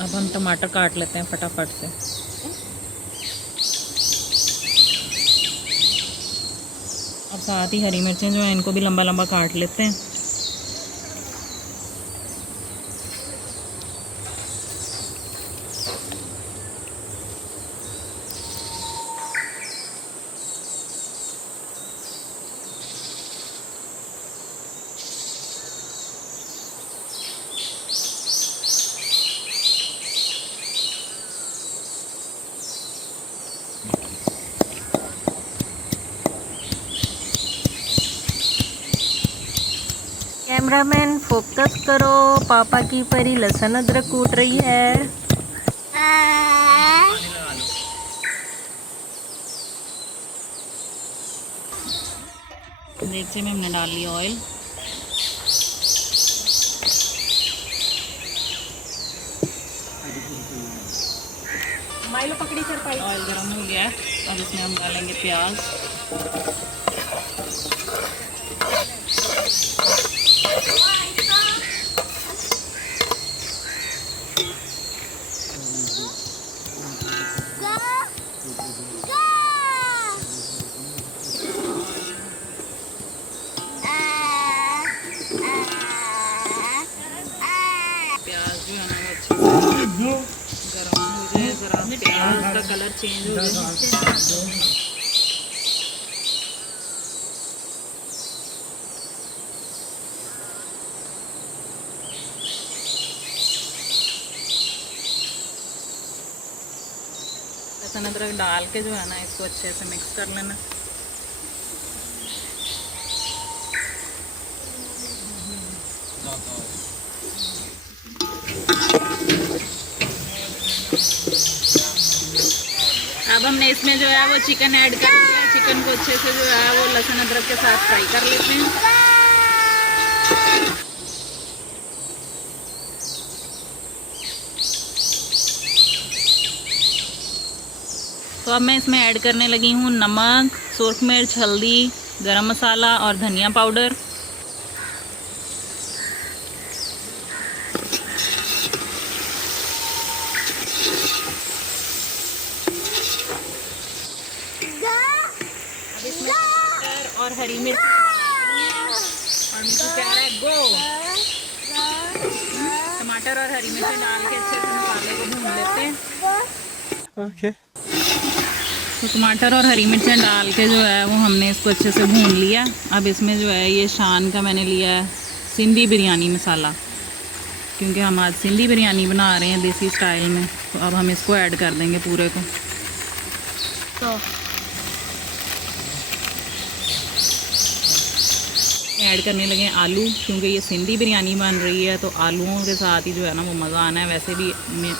अब हम टमाटर काट लेते हैं फटाफट से। अब साथ ही हरी मिर्चें जो हैं इनको भी लंबा लंबा काट लेते हैं। कैमरामैन फोकस करो, पापा की परी लहसुन अदरक कूट रही है। देगचे में हमने डाल लिया ऑयल। पकड़ी सर पाई। ऑयल गर्म हो गया है, अब इसमें हम डालेंगे प्याज। प्याज जो है ना वो अच्छे से गर्म हो जाए, ज़रा प्याज का कलर चेंज हो जाए। लहसुन अदरक डाल के जो है ना इसको अच्छे से मिक्स कर लेना। अब हमने इसमें जो है वो चिकन ऐड कर दिया। चिकन को अच्छे से जो है वो लहसुन अदरक के साथ फ्राई कर लेते हैं। तो अब मैं इसमें ऐड करने लगी हूँ नमक, सुर्ख मिर्च, हल्दी, गरम मसाला और धनिया पाउडर। अब इसमें टमाटर और हरी मिर्च और मीठू प्यार है गो। टमाटर और हरी मिर्च डाल के अच्छे से मसाले को भून लेते हैं। ओके। तो टमाटर और हरी मिर्चें डाल के जो है वो हमने इसको अच्छे से भून लिया। अब इसमें जो है ये शान का मैंने लिया है सिंधी बिरयानी मसाला, क्योंकि हम आज सिंधी बिरयानी बना रहे हैं देसी स्टाइल में। तो अब हम इसको ऐड कर देंगे पूरे को। तो ऐड करने लगे आलू, क्योंकि ये सिंधी बिरयानी बन रही है तो आलूओं के साथ ही जो है ना वो मज़ा आना है। वैसे भी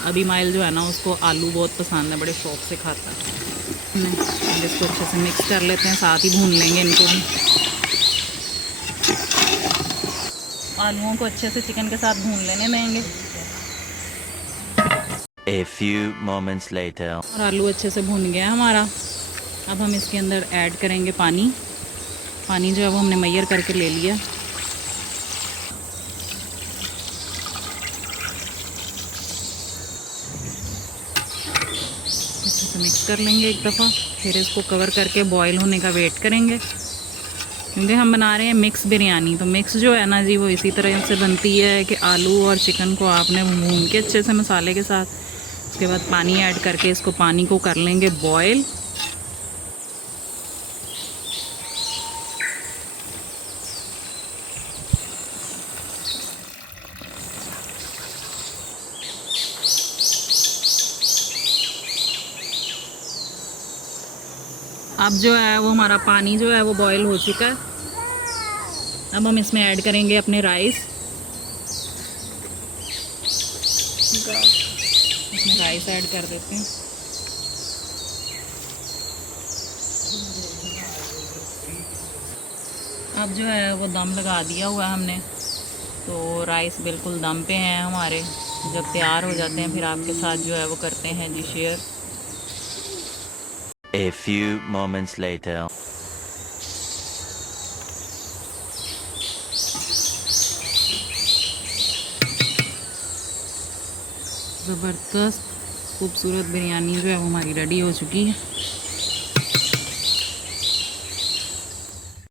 अभी माइल जो है ना उसको आलू बहुत पसंद है, बड़े शौक से खाता है। अब इसको अच्छे से मिक्स कर लेते हैं, साथ ही भून लेंगे इनको भी। आलूओं को अच्छे से चिकन के साथ भून लेने देंगे। A few moments later. और आलू अच्छे से भून गया हमारा। अब हम इसके अंदर ऐड करेंगे पानी। पानी जो है वो हमने मैयर करके ले लिया। अच्छे से मिक्स कर लेंगे एक दफ़ा, फिर इसको कवर करके बॉईल होने का वेट करेंगे, क्योंकि हम बना रहे हैं मिक्स बिरयानी। तो मिक्स जो है ना जी वो इसी तरह से बनती है कि आलू और चिकन को आपने भून के अच्छे से मसाले के साथ, उसके बाद पानी ऐड करके इसको पानी को कर लेंगे बॉईल। अब जो है वो हमारा पानी जो है वो बॉईल हो चुका है। अब हम इसमें ऐड करेंगे अपने राइस। इसमें राइस ऐड कर देते हैं। अब जो है वो दम लगा दिया हुआ है हमने, तो राइस बिल्कुल दम पे हैं हमारे। जब तैयार हो जाते हैं फिर आपके साथ जो है वो करते हैं जी share. A few moments later. ज़बरदस्त खूबसूरत बिरयानी जो है वो हमारी रेडी हो चुकी है।